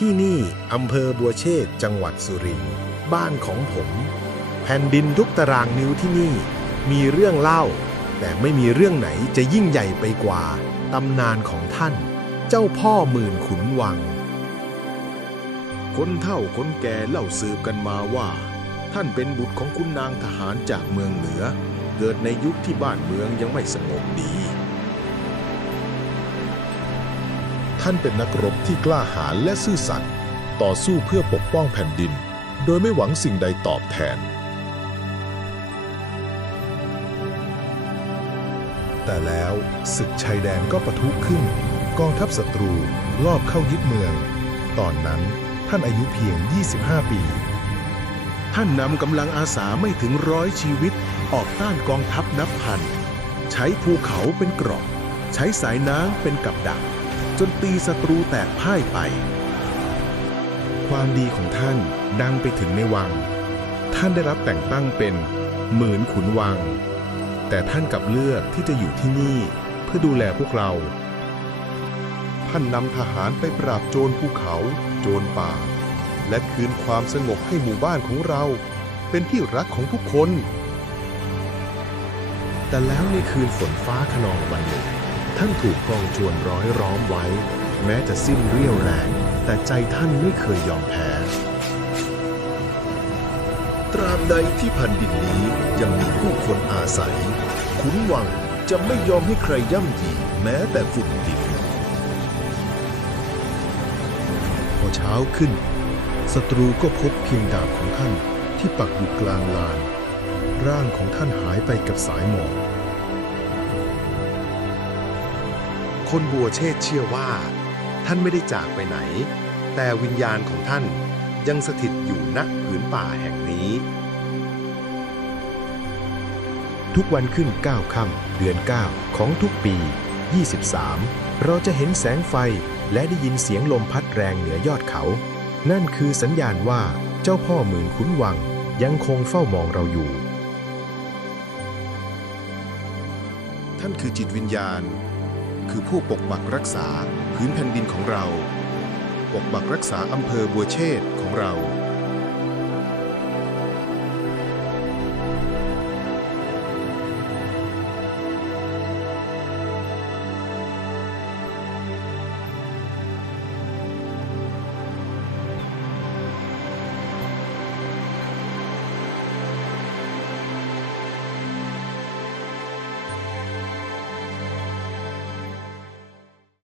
ที่นี่อำเภอบัวเชษจังหวัดสุรินทร์บ้านของผม แผ่นดินทุกตารางนิ้วที่นี่ มีเรื่องเล่า แต่ไม่มีเรื่องไหนจะยิ่งใหญ่ไปกว่าตำนานของท่าน เจ้าพ่อหมื่นขุนวัง คนเฒ่าคนแก่เล่าสืบกันมาว่า ท่านเป็นบุตรของคุณนางทหารจากเมืองเหนือ เกิดในยุคที่บ้านเมืองยังไม่สงบดี ท่านเป็นนักรบที่กล้าหาญและซื่อสัตย์ต่อสู้เพื่อปกป้องแผ่นดิน โดยไม่หวังสิ่งใดตอบแทน แต่แล้วศึกชายแดนก็ปะทุขึ้น กองทัพศัตรูลอบเข้ายึดเมือง ตอนนั้นท่านอายุเพียง 25 ปี ท่านนำกำลังอาสาไม่ถึงร้อยชีวิตออกต้านกองทัพนับพัน ใช้ภูเขาเป็นเกราะใช้สายน้ำเป็นกับดัก จนตีศัตรูแตกพ่ายไป ความดีของท่านดังไปถึงในวัง ท่านได้รับแต่งตั้งเป็นหมื่นขุนวัง แต่ท่านกลับเลือกที่จะอยู่ที่นี่เพื่อดูแลพวกเรา ท่านนำทหารไปปราบโจรภูเขา โจรป่า และคืนความสงบให้หมู่บ้านของเรา เป็นที่รักของทุกคน แต่แล้วในคืนฝนฟ้าขนองวันหนึ่ง ท่านถูกกองโจรร้อยล้อมไว้ แม้จะสิ้นเรี่ยวแรง แต่ใจท่านไม่เคยยอมแพ้ ตราบใดที่แผ่นดินนี้ยังมีผู้คนอาศัย ขุนวังจะไม่ยอมให้ใครย่ำยีแม้แต่ฝุ่นดินพอเช้าขึ้นศัตรูก็พบเพียงดาบของท่านที่ปักอยู่กลางลาน ร่างของท่านหายไปกับสายหมอก คนบัวเชษเชื่อว่า ท่านไม่ได้จากไปไหน แต่วิญญาณของท่านยังสถิตอยู่ณผืนป่าแห่งนี้ ทุกวันขึ้น 9 ค่ำเดือน 9 ของทุกปี 23 เราจะเห็นแสงไฟและได้ยินเสียงลมพัดแรงเหนือยอดเขา นั่นคือสัญญาณว่าเจ้าพ่อหมื่นขุนวังยังคงเฝ้ามองเราอยู่ ท่านคือจิตวิญญาณ คือผู้ปกปักรักษาพื้นแผ่นดินของเรา ปกปักรักษาอำเภอบัวเชษของเรา